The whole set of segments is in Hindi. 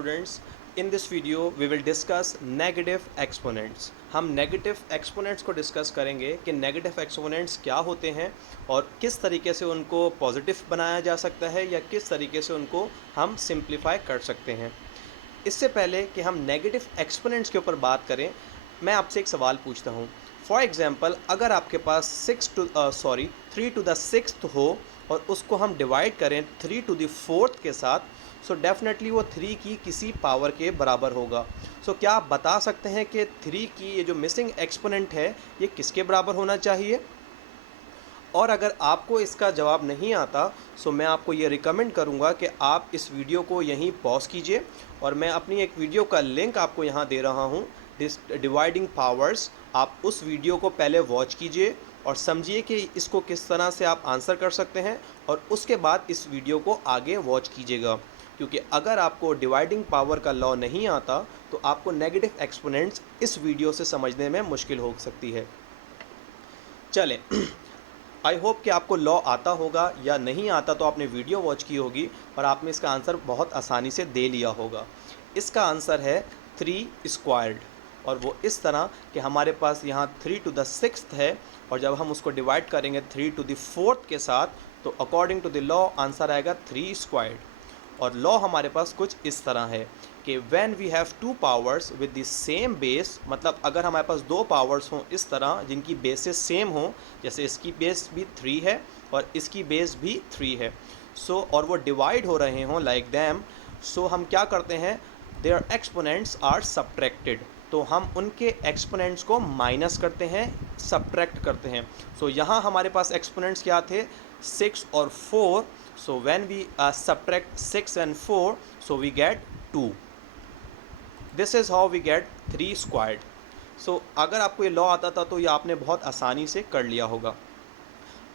Students, in this video we will discuss negative exponents. हम नेगेटिव एक्सपोनेंट्स को डिस्कस करेंगे कि नेगेटिव एक्सपोनेंट्स क्या होते हैं और किस तरीके से उनको पॉजिटिव बनाया जा सकता है या किस तरीके से उनको हम सिंप्लीफाई कर सकते हैं। इससे पहले कि हम नेगेटिव एक्सपोनेंट्स के ऊपर बात करें, मैं आपसे एक सवाल पूछता हूँ। फॉर एग्जांपल, अगर आपके पास 3 टू द सिक्स्थ हो और उसको हम डिवाइड करें 3 टू द फोर्थ के साथ, सो डेफिनेटली वो 3 की किसी पावर के बराबर होगा। सो क्या आप बता सकते हैं कि 3 की ये जो मिसिंग एक्सपोनेंट है ये किसके बराबर होना चाहिए? और अगर आपको इसका जवाब नहीं आता, सो मैं आपको ये रिकमेंड करूँगा कि आप इस वीडियो को यहीं पॉज कीजिए और मैं अपनी एक वीडियो का लिंक आपको यहाँ दे रहा हूँ, डिवाइडिंग पावर्स। आप उस वीडियो को पहले वॉच कीजिए और समझिए कि इसको किस तरह से आप आंसर कर सकते हैं, और उसके बाद इस वीडियो को आगे वॉच कीजिएगा, क्योंकि अगर आपको डिवाइडिंग पावर का लॉ नहीं आता तो आपको नेगेटिव एक्सपोनेंट्स इस वीडियो से समझने में मुश्किल हो सकती है। चलें, आई होप कि आपको लॉ आता होगा, या नहीं आता तो आपने वीडियो वॉच की होगी और आपने इसका आंसर बहुत आसानी से दे लिया होगा। इसका आंसर है 3 स्क्वायर्ड, और वो इस तरह कि हमारे पास यहाँ 3 टू द सिक्स्थ है, और जब हम उसको डिवाइड करेंगे 3 टू द फोर्थ के साथ, तो according to the law answer आएगा 3 स्क्वायर्ड। और लॉ हमारे पास कुछ इस तरह है कि when we have two powers with the same base, मतलब अगर हमारे पास दो पावर्स हों इस तरह जिनकी बेसेस सेम हों, जैसे इसकी बेस भी 3 है और इसकी बेस भी 3 है, सो और वो डिवाइड हो रहे हों लाइक दैम, सो हम क्या करते हैं, देयर एक्सपोनेंट्स आर सब्ट्रैक्टेड, तो हम उनके एक्सपोनेंट्स को माइनस करते हैं, सब्ट्रैक्ट करते हैं। सो यहाँ हमारे पास एक्सपोनेंट्स क्या थे, 6 और 4। So when we subtract 6 and 4, so we get 2. This is how we get 3 squared. So अगर आपको ये लॉ आता था तो ये आपने बहुत आसानी से कर लिया होगा।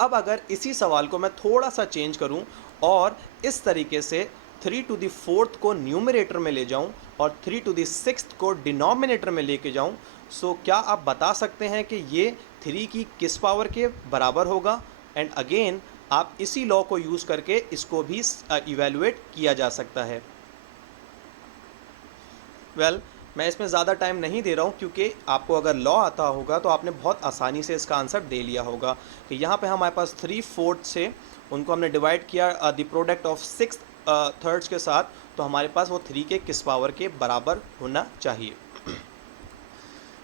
अब अगर इसी सवाल को मैं थोड़ा सा चेंज करूं और इस तरीके से 3 टू द फोर्थ को न्यूमरेटर में ले जाऊं और 3 टू द सिक्स्थ को डिनोमिनेटर में लेके जाऊं, सो क्या आप बता सकते हैं कि ये 3 की किस पावर के बराबर होगा? एंड अगेन आप इसी लॉ को यूज़ करके इसको भी इवेलुएट किया जा सकता है। मैं इसमें ज़्यादा टाइम नहीं दे रहा हूँ, क्योंकि आपको अगर लॉ आता होगा तो आपने बहुत आसानी से इसका आंसर दे लिया होगा कि यहाँ पे हमारे पास 3/4 से उनको हमने डिवाइड किया द प्रोडक्ट ऑफ 6 थर्ड्स के साथ, तो हमारे पास वो 3 के किस पावर के बराबर होना चाहिए।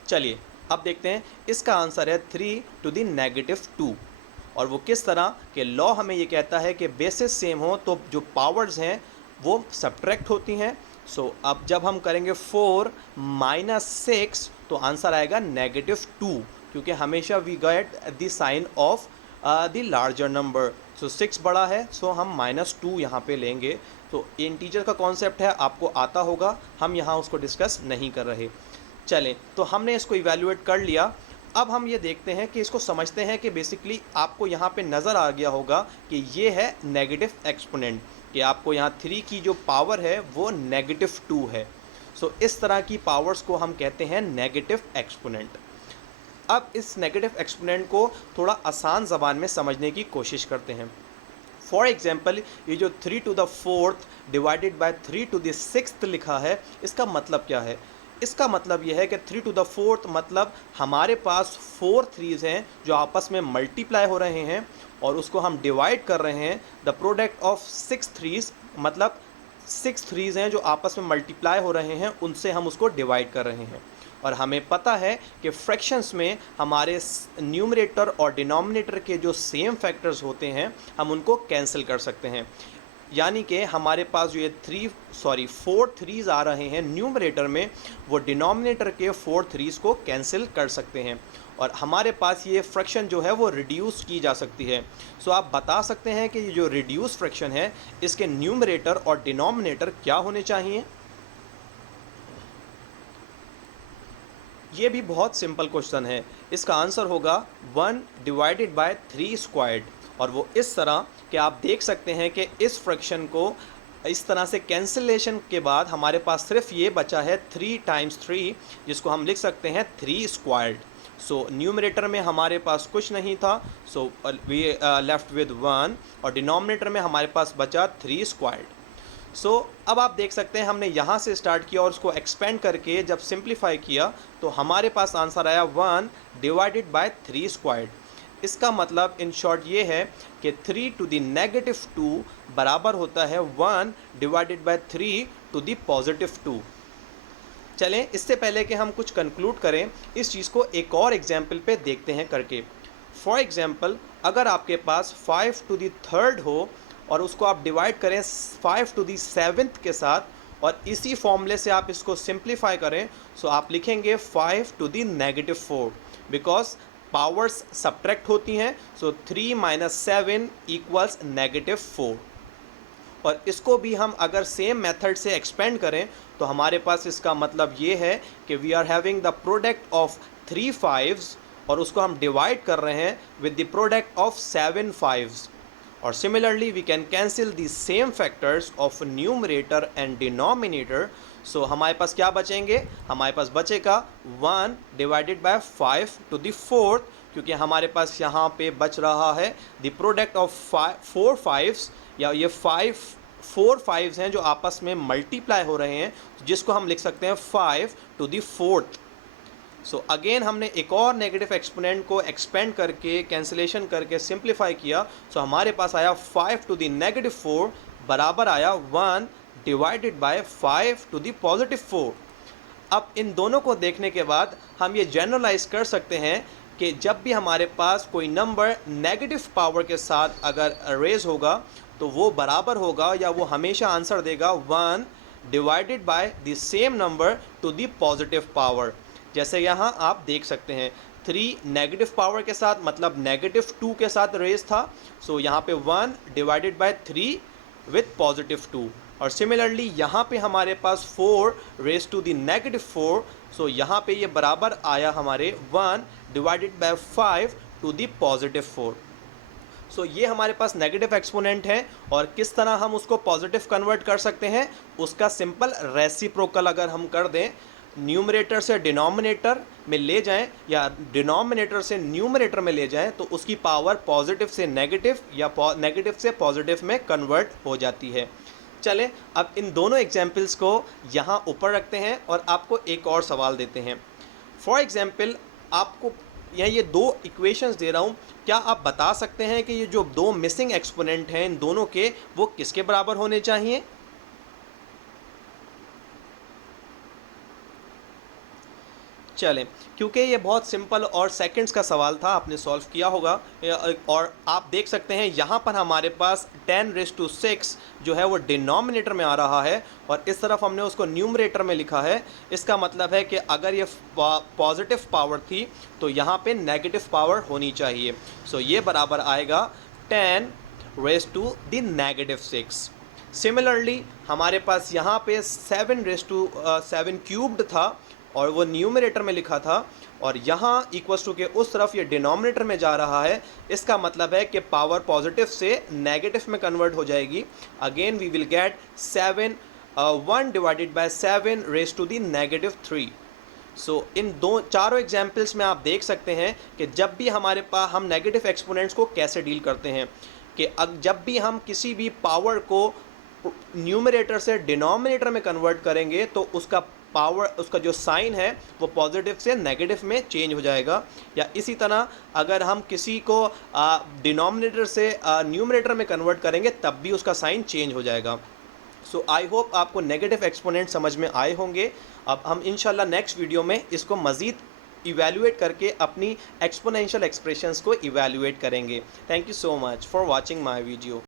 चलिए अब देखते हैं, इसका आंसर है 3 टू द नेगेटिव 2, और वो किस तरह के लॉ हमें ये कहता है कि बेसिस सेम हो तो जो पावर्स हैं वो सब्ट्रैक्ट होती हैं। सो अब जब हम करेंगे 4 माइनस 6, तो आंसर आएगा -2, क्योंकि हमेशा we get the sign of the larger number. So 6 बड़ा है, सो हम -2 यहाँ पे लेंगे। तो इंटीजर का कॉन्सेप्ट है, आपको आता होगा, हम यहाँ उसको डिस्कस नहीं कर रहे। चलें, तो हमने इसको इवेल्युएट कर लिया। अब हम ये देखते हैं कि इसको समझते हैं कि बेसिकली आपको यहाँ पे नज़र आ गया होगा कि ये है नेगेटिव एक्सपोनेंट, कि आपको यहाँ 3 की जो पावर है वो -2 है। सो इस तरह की पावर्स को हम कहते हैं नेगेटिव एक्सपोनेंट। अब इस नेगेटिव एक्सपोनेंट को थोड़ा आसान ज़बान में समझने की कोशिश करते हैं। फॉर एग्जाम्पल, ये जो 3 to the fourth divided by 3 to the sixth लिखा है, इसका मतलब क्या है? इसका मतलब यह है कि 3 टू द फोर्थ मतलब हमारे पास 4 3s हैं जो आपस में मल्टीप्लाई हो रहे हैं, और उसको हम डिवाइड कर रहे हैं द प्रोडक्ट ऑफ 6 3s, मतलब 6 3s हैं जो आपस में मल्टीप्लाई हो रहे हैं, उनसे हम उसको डिवाइड कर रहे हैं। और हमें पता है कि फ्रैक्शंस में हमारे न्यूमरेटर और डिनोमिनेटर के जो सेम फैक्टर्स होते हैं हम उनको कैंसिल कर सकते हैं, यानी कि हमारे पास जो ये 4 3s आ रहे हैं न्यूमरेटर में, वो डिनोमिनेटर के 4 3s को कैंसिल कर सकते हैं, और हमारे पास ये फ्रैक्शन जो है वो रिड्यूस की जा सकती है। सो आप बता सकते हैं कि ये जो रिड्यूस फ्रैक्शन है इसके न्यूमरेटर और डिनोमिनेटर क्या होने चाहिए? ये भी बहुत सिंपल क्वेश्चन है। इसका आंसर होगा 1 डिवाइडेड बाय 3 स्क्वायर्ड, और वो इस तरह कि आप देख सकते हैं कि इस फ्रैक्शन को इस तरह से कैंसिलेशन के बाद हमारे पास सिर्फ ये बचा है 3 टाइम्स 3, जिसको हम लिख सकते हैं 3 स्क्वायर्ड। सो न्यूमरेटर में हमारे पास कुछ नहीं था, सो वी लेफ्ट विद 1, और डिनोमिनेटर में हमारे पास बचा 3 स्क्वायर्ड। सो अब आप देख सकते हैं हमने यहाँ से स्टार्ट किया और उसको एक्सपेंड करके जब सिंप्लीफाई किया तो हमारे पास आंसर आया 1 डिवाइडेड बाय 3 स्क्वायर्ड। इसका मतलब इन शॉर्ट ये है कि 3 टू द नेगेटिव 2 बराबर होता है 1 divided by 3 to the positive 2। चलें इससे पहले कि हम कुछ कंक्लूड करें इस चीज़ को एक और एग्जाम्पल पे देखते हैं करके। फॉर एग्जाम्पल अगर आपके पास 5 टू दी थर्ड हो और उसको आप डिवाइड करें 5 टू दी सेवन्थ के साथ और इसी फॉर्मूले से आप इसको सिंप्लीफाई करें, सो आप लिखेंगे 5 to the negative 4 because powers subtract होती हैं। So 3 minus 7 equals negative 4। और इसको भी हम अगर सेम मेथड से एक्सपेंड करें तो हमारे पास इसका मतलब ये है कि we are having the product of 3 5s और उसको हम डिवाइड कर रहे हैं with the product of 7 5s। और similarly we can cancel the same factors of numerator and denominator. So हमारे पास क्या बचेंगे, हमारे पास बचेगा 1 divided by 5 to the fourth, क्योंकि हमारे पास यहाँ पे बच रहा है द प्रोडक्ट ऑफ 4 5s या ये 4 5s हैं जो आपस में मल्टीप्लाई हो रहे हैं, जिसको हम लिख सकते हैं 5 to the fourth. So again हमने एक और नेगेटिव एक्सपोनेंट को एक्सपेंड करके कैंसिलेशन करके सिंप्लीफाई किया। सो हमारे पास आया 5 टू द नेगेटिव 4 बराबर आया 1 divided by 5 to the positive 4। अब इन दोनों को देखने के बाद हम ये जनरलाइज कर सकते हैं कि जब भी हमारे पास कोई नंबर नेगेटिव पावर के साथ अगर रेज होगा तो वो बराबर होगा या वो हमेशा आंसर देगा 1 divided by the same number two the positive power. जैसे यहाँ आप देख सकते हैं 3 नेगेटिव पावर के साथ मतलब नेगेटिव 2 के साथ रेज था। सो यहाँ पे 1 डिवाइडेड बाय 3 विथ पॉजिटिव 2। और सिमिलरली यहाँ पे हमारे पास 4 raise to the negative 4। So यहाँ पे ये बराबर आया हमारे 1 divided by 5 to the positive 4। So ये हमारे पास नेगेटिव एक्सपोनेंट है और किस तरह हम उसको पॉजिटिव कन्वर्ट कर सकते हैं उसका सिंपल रेसिप्रोकल अगर हम कर दें, न्यूमरेटर से डिनोमिनेटर में ले जाएं या डिनोमिनेटर से न्यूमरेटर में ले जाएं तो उसकी पावर पॉजिटिव से नेगेटिव या नेगेटिव से पॉजिटिव में कन्वर्ट हो जाती है। चलें अब इन दोनों एग्जाम्पल्स को यहाँ ऊपर रखते हैं और आपको एक और सवाल देते हैं। फॉर एग्जाम्पल आपको यहाँ ये 2 इक्वेशंस दे रहा हूँ, क्या आप बता सकते हैं कि ये जो 2 मिसिंग एक्सपोनेंट हैं इन दोनों के वो किसके बराबर होने चाहिए? चलें क्योंकि ये बहुत सिंपल और सेकंड्स का सवाल था, आपने सॉल्व किया होगा। और आप देख सकते हैं यहाँ पर हमारे पास 10�6 जो है वो डिनोमिनेटर में आ रहा है और इस तरफ हमने उसको न्यूमरेटर में लिखा है। इसका मतलब है कि अगर ये पॉजिटिव पावर थी तो यहाँ पे नेगेटिव पावर होनी चाहिए। सो ये बराबर आएगा 10⁻⁻6। सिमिलरली हमारे पास यहाँ पे 7⁻7 क्यूब्ड था और वो न्यूमरेटर में लिखा था और यहाँ इक्वल्स टू के उस तरफ ये डिनोमिनेटर में जा रहा है। इसका मतलब है कि पावर पॉजिटिव से नेगेटिव में कन्वर्ट हो जाएगी। Again we will get 1 divided by 7 raise to the -3। So इन चारों एग्जाम्पल्स में आप देख सकते हैं कि जब भी हमारे पास हम नेगेटिव एक्सपोनेंट्स को कैसे डील करते हैं कि जब भी हम किसी भी पावर को न्यूमरेटर से डिनोमिनेटर में कन्वर्ट करेंगे तो उसका जो साइन है वो पॉजिटिव से नेगेटिव में चेंज हो जाएगा। या इसी तरह अगर हम किसी को डिनोमिनेटर से न्यूमरेटर में कन्वर्ट करेंगे तब भी उसका साइन चेंज हो जाएगा। सो आई होप आपको नेगेटिव एक्सपोनेंट समझ में आए होंगे। अब हम इंशाल्लाह नेक्स्ट वीडियो में इसको मज़ीद इवैल्यूएट करके अपनी एक्सपोनेंशियल एक्सप्रेशंस को इवैल्यूएट करेंगे। Thank you so much for watching my video.